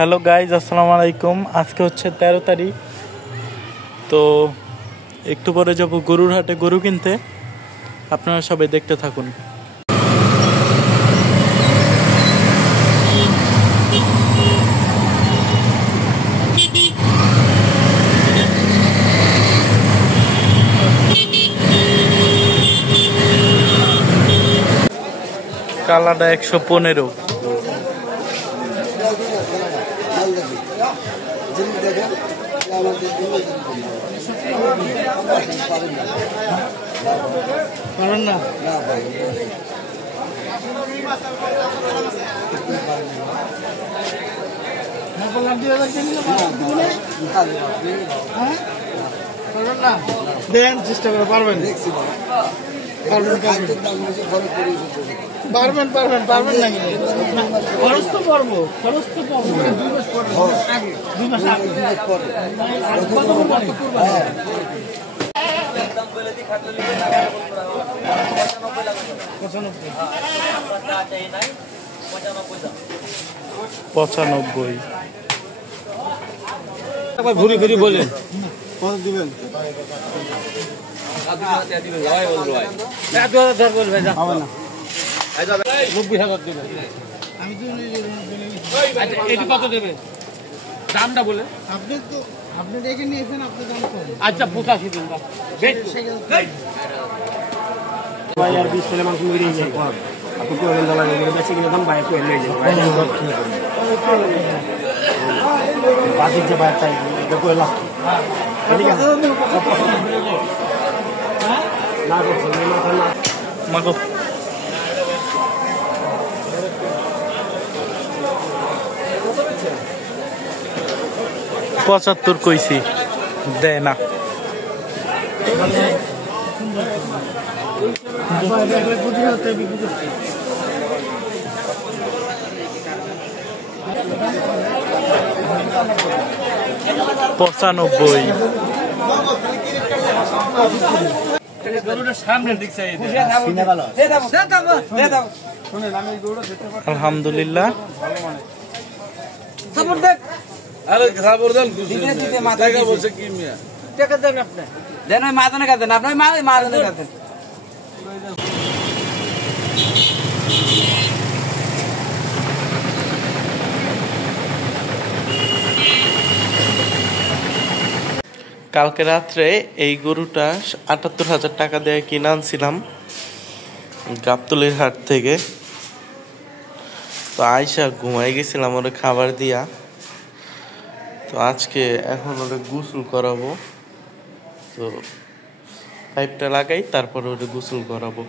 Hello guys, আসসালামু আলাইকুম। আজকে হচ্ছে 13 তারিখ। তো একটু পরে যাব গরুর হাটে গরু কিনতে। আপনারা সবাই দেখতে থাকুন। কালাটা 115। পারেন না? দেন, চেষ্টা করে পারবেন। পারবেন না খরচ তো পারবো, খরচ তো পারবো 2 মাস আগে 2 মাস পরে। পঁচানব্বই। ঘুরি ঘুরি বলেন কত দিবেন? কত দেবে দামটা বলে? আপনি তো আপনি দেখে নিয়েছেন, আপনি দাম করেন। আচ্ছা 85 দিন। ভাই আর 20 টাকা মাংস মিলিয়ে যায়। আপনি কি ওখানে দাম লাগে বেশি কিনে দাম ভাই কই লই যান। বাজিক যে ভাই চাই এটা কই লাখ। ঠিক আছে না করছেন না মাগো 75 কইছি, দেয় না। পঁচানব্বই। আলহামদুলিল্লাহ। কালকে রাত্রে এই গরুটা ৭৮,০০০ টাকা দিয়ে কিনে আনছিলাম গাবতলীর হাট থেকে। তো আয়সা ঘুমাই গেছিলাম ওরে খাবার দিয়া। তো আজকে এখন ওরে গোসল করাবো। তো পাইপটা লাগাই, তারপর ওরে গোসল করাবো।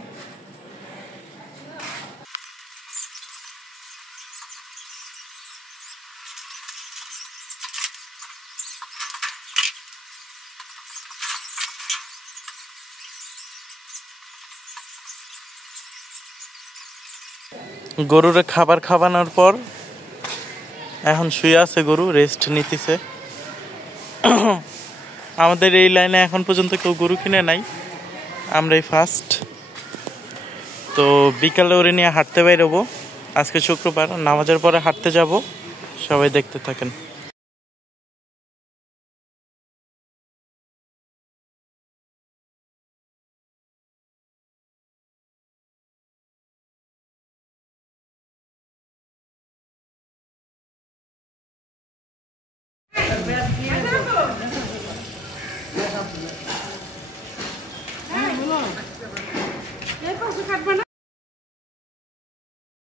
গরুরে খাবার খাওয়ানোর পর এখন শুয়ে আছে, গরু রেস্ট নিতেছে। আমাদের এই লাইনে এখন পর্যন্ত কেউ গরু কিনে নাই, আমরাই ফার্স্ট। তো বিকালে ওরে নিয়ে হাঁটতে বেরোবো। আজকে শুক্রবার, নামাজের পরে হাঁটতে যাব। সবাই দেখতে থাকেন।